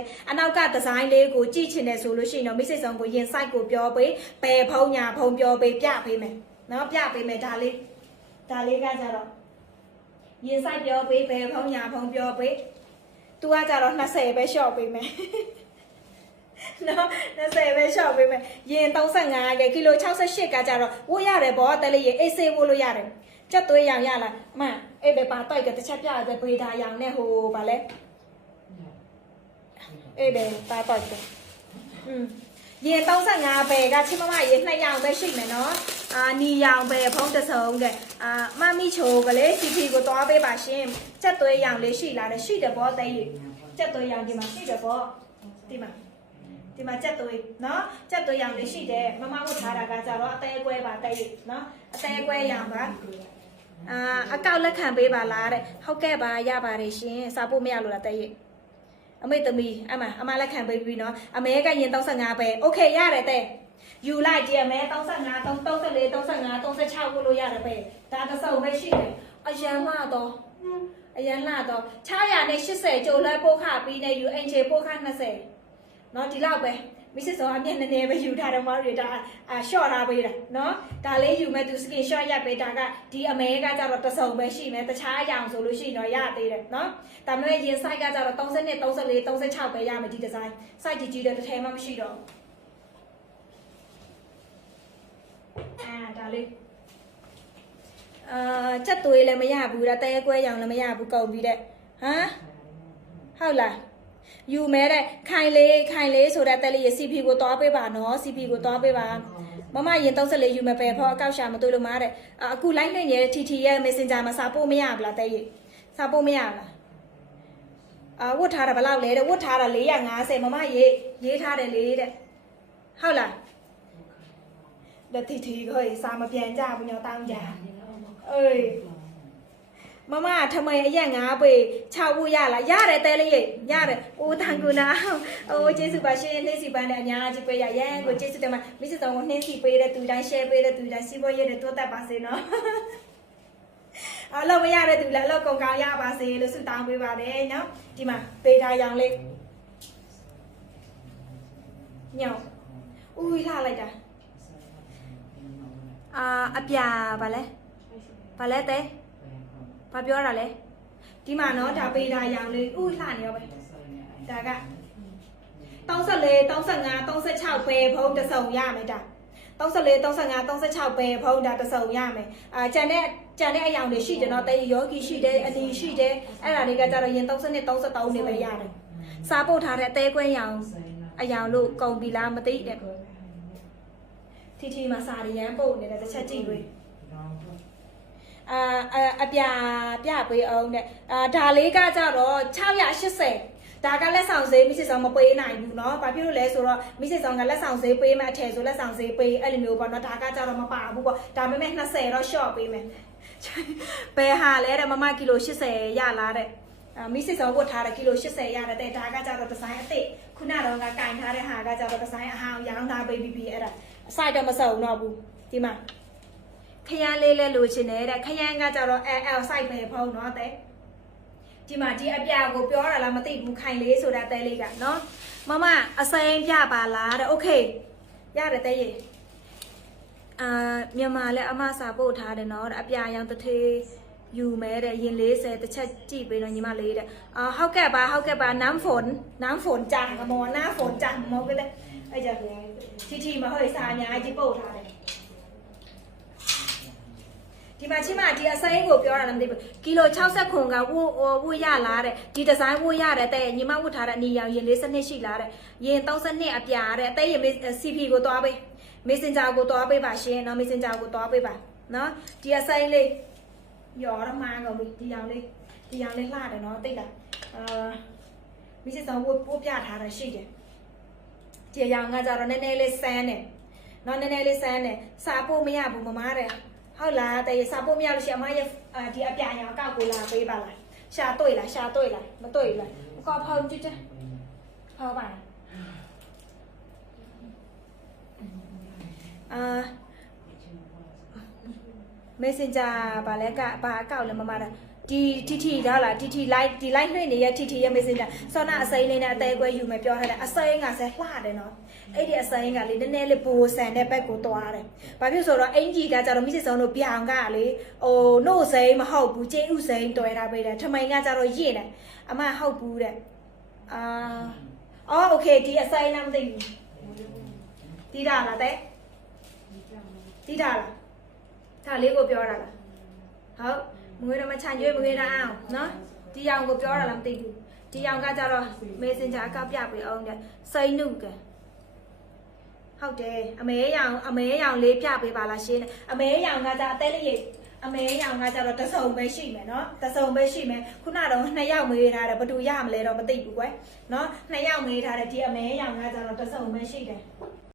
တယ်အနောက်ကဒီဇိုင်းလေးကိုကြည့်ချင်တယ်ဆိုလို့ရှိရင်တော့မိတ်ဆွေဆောင်ကိုရင် site ကိုပြောပေးဘယ်ဖုံးညာဖုံးပြောပေးပြပေးမယ်နော်ပြပေးမယ်ဒါလေးကကြတော့ရင် site ပြောပေးဘယ်ဖုံးညာဖုံးပြောပေးသူကကြတော့20ပဲ short ပေးမယ်နော်20ပဲ short ပေးမယ်ရင်35ကကီလို68ကကြတော့ဝတ်ရတယ်ဗောတလေးရင်အေးဆေးဝတ်လို့ရတယ်ကြက်သွေးရောင်ရလားအမအဲ့ပဲပါတိုက်ကတစ်ချက်ပြရတယ်ဗေဒါရောင်နဲ့ဟိုဗာလဲအဲ့ပဲပါတိုက်ကရင်35ပဲကချင်းမမရေ2ရောင်ပဲရှိမယ်နော်နီရောင်ပဲဖုံးတစ်စုံတဲ့မမီချိုကလေးစီဖီကိုသွားပေးပါရှင်ကြက်သွေးရောင်လေးရှိလားရှိတယ်ဗောတဲ့ရေကြက်သွေးရောင်ဒီမှာရှိတယ်ဗောဒီမှာကြက်သွေးနော်ကြက်သွေးရောင်လေးရှိတယ်မမဝတ်ထားတာကကြတော့အသေးအကွဲပါတဲ့ရေနော်အသေးအကွဲရောင်ပါအကောက်လက်ခံပေးပါလားတဲ့ဟုတ်ကဲ့ပါရပါတယ်ရှင်စာဖို့မရလို့လားတဲ့ရေအမေသမီးအမလက်ခံပေးပြီနော်အမေကရင်35ပဲโอเคရတယ်တဲ့ယူလိုက်ကြည့်အမေ35 34 35 36ကိုလို့ရတယ်ပဲဒါတစ်စုံပဲရှိတယ်အရန်လာတော့680ကျိုးလဲပို့ခပြီးနေယူအင်ချေပို့ခ20နော်ဒီလောက်ပဲမိစစ်စောအမြင့်နည်းနည်းပဲယူထားတယ်မရီဒါရှော့ထားပေးတာနော်ဒါလေးယူမဲ့သူ skin shot ရိုက်ပေးတာကဒီအမဲကကြတော့တစ်စုံပဲရှိမယ်တခြားရောင်ဆိုလို့ရှိရင်တော့ရသေးတယ်နော်ဒါပေမဲ့ရင် size ကကြတော့32 34 36ပဲရမယ်ဒီ design size ကြီးတဲ့တစ်ထည်မှမရှိတော့ဒါလေးချက်သွေးလည်းမရဘူးဒါတဲကွဲရောင်လည်းမရဘူးကုန်ပြီတဲ့ဟမ်ဟုတ်လားယူမဲတဲ့ခိုင်လေးဆိုတဲ့တက်လေးရ CP ကိုသွားပေးပါနော် CP ကိုသွားပေးပါမမရင်34ယူမယ်ပဲဖောအကောက်ရှာမတွေ့လို့မားတဲ့အခု line နဲ့ရဲ့ TT ရဲ့ Messenger မှာစာပို့မရဘူးလားတဲ့ရေစာပို့မရဘူးလားဝတ်ထားတာဘယ်လောက်လဲတဲ့ဝတ်ထားတာ450မမရေးထားတယ်လေတဲ့ဟုတ်လားလက်တီကိုစာမပြန်ကြဘူးညောတောင်းကြအေးမမထမအရက်9ပေ6ဖို့ရလားရတယ်တဲလေးရတယ်အိုးတန်ကူနာအိုးကျေးဇူးပါရှင်နှင်းစီပန်းနဲ့အများကြီးပေးရရန်ကိုကျေးဇူးတင်ပါမိစစ်တော်ကိုနှင်းစီပေးတဲ့သူတိုင်း share ပေးတဲ့သူတိုင်းစီးပွားရေးတွေတိုးတက်ပါစေနော်လောက်မရတဲ့သူလည်းလောက်ကုန်ကောင်းရပါစေလို့ဆုတောင်းပေးပါတယ်နော်ဒီမှာပေးထားရောင်လေးညောင်ဦးလှလိုက်တာအပြာဗာလဲတဲ့ဘာပြောတာလဲဒီမှာနော်ဒါပေးထားရောင်လေးဥလှနေရောပဲဒါက34 35 36ပဲဖုံးတစ်စုံရမယ်ဒါ34 35 36ပဲဖုံးဒါတစ်စုံရမယ်ကြံတဲ့အယောင်တွေရှိတယ်နော်တဲယောဂီရှိတယ်အနီရှိတယ်အဲ့ဒါတွေကကြတော့ရင်32 33နေပဲရတယ်စာပို့ထားတဲ့အသေးကွဲရောင်အယောင်လို့ကုန်ပြီလားမသိတဲ့တီမှာစာရမ်းပို့နေတဲ့တစ်ချက်ကြည့်တွေ့အပြပေးအောင်တဲ့ဒါလေးကကြတော့680ဒါကလက်ဆောင်ဈေးမိစစ်ဆောင်မပေးနိုင်ဘူးเนาะဘာဖြစ်လို့လဲဆိုတော့မိစစ်ဆောင်ကလက်ဆောင်ဈေးပေးမှအထည်ဆိုလက်ဆောင်ဈေးပေးအဲ့လိုမျိုးပေါ့เนาะဒါကကြတော့မပါဘူးပေါ့ဒါပေမဲ့20တော့ short ပေးမယ်ဘယ်ဟာလဲတဲ့မမကီလို80ရလားတဲ့မိစစ်ဆောင်ဝတ်ထားတဲ့ကီလို80ရတယ်တဲ့ဒါကကြတော့ဒီဇိုင်းအသစ်ခုနတော့ကကင်ထားတဲ့ဟာကကြတော့ဒီဇိုင်းအဟောင်းရောင်းထားပေးပြီးအဲ့ဒါအစိုက်တော့မစုံတော့ဘူးဒီမှာခရမ်းလေးလဲလိုချင်တယ်တဲ့ခရမ်းကကြတော့ LL size ပဲဖုံးနော်တဲ့ဒီမှာဒီအပြာကိုပြောတာလားမသိဘူးခိုင်လေးဆိုတာတဲလေးကနော်မမအစိမ်းပြပါလားတဲ့โอเคရတယ်တဲ့ရေမြန်မာလဲအမစာပို့ထားတယ်နော်အပြာရောင်တစ်ထေးယူမဲတဲ့ရင်40တစ်ချက်ကြည့်ပေးတော့ညီမလေးတဲ့ဟုတ်ကဲ့ပါน้ำฝนจังมอหน้าฝนจังมอก็ได้အဲ့ကြทีมาเฮ้ยစာအများကြီးပို့ထားတယ်ဒီမှာချင်းမဒီအစိမ်းကိုပြောတာလည်းမသိဘူးကီလို60ခွန်ကဝတ်ရလားတဲ့ဒီဒီဇိုင်းဝတ်ရတယ်တဲ့ညီမဝတ်ထားတဲ့အနီရောင်ရင်42ရှိလားတဲ့ရင်32အပြာတဲ့အသေးရင် CP ကိုသွားပေး Messenger ကိုသွားပေးပါရှင်နော် Messenger ကိုသွားပေးပါနော်ဒီအစိမ်းလေးရော်ရမှာကုန်ပြီဒီရောင်လေးလှတယ်နော်သိလားMessenger ပို့ပြထားတာရှိတယ်ဒီရောင်ကကြတော့နည်းနည်းလေးဆန်းတယ်နော်နည်းနည်းလေးဆန်းတယ်စာပို့မရဘူးမမားတယ်ဟုတ်လားတဲ့စာပို့မရလို့ရှိရင်အမရဲ့ဒီအပြာရောင်ကောက်ကိုလာပေးပါလားရှာတွေ့လားမတွေ့လားအကောက်ဖောက်ကြည့်ဖောက်ပါMessenger ဘာလဲကဘာအကောက်လဲမမတာ တီဒါလားတီလိုက်ဒီလိုက်နှွေးနေတဲ့တီရဲ့ messenger ဆောနာအစိမ်းလေးနဲ့အသေးကွဲယူမယ်ပြောထားတယ်အစိမ်းကဆက်လှတယ်နော်အဲ့ဒီအစိမ်းကလေနည်းနည်းလေးပိုဆန်တဲ့ဘက်ကိုသွားတယ်ဘာဖြစ်ဆိုတော့အင်ကြီးကကြတော့မိစစ်စုံတို့ပြောင်ကလေဟိုနှုတ်စိမ်းမဟုတ်ဘူးကျင်းဥစိမ်းတွဲထားပေးတယ်ထမိန်ကကြတော့ရင့်တယ်အမဟုတ်ဘူးတဲ့အော်โอเคဒီအစိမ်းလားမသိဘူးတီးတာလားတဲ့တီးတာလားဒါလေးကိုပြောတာလားဟုတ်မွေးတော့မချန်ကျွေးမွေးတာအောင်နော်ဒီအောင်ကိုပြောတာလားမသိဘူးဒီအောင်ကကြတော့ messenger အကောက်ပြပေးအောင်တဲ့စိန်နုကဟုတ်တယ်အမဲရောင်လေးပြပေးပါလားရှင်းအမဲရောင်ကကြအသေးလေးအမဲရောင်ကကြတော့တစုံပဲရှိမယ်နော်တစုံပဲရှိမယ်ခုနတော့2ယောက်မေးထားတယ်ဘယ်သူရမလဲတော့မသိဘူးကွယ်နော်2ယောက်မေးထားတယ်ဒီအမဲရောင်ကကြတော့တစုံပဲရှိတယ်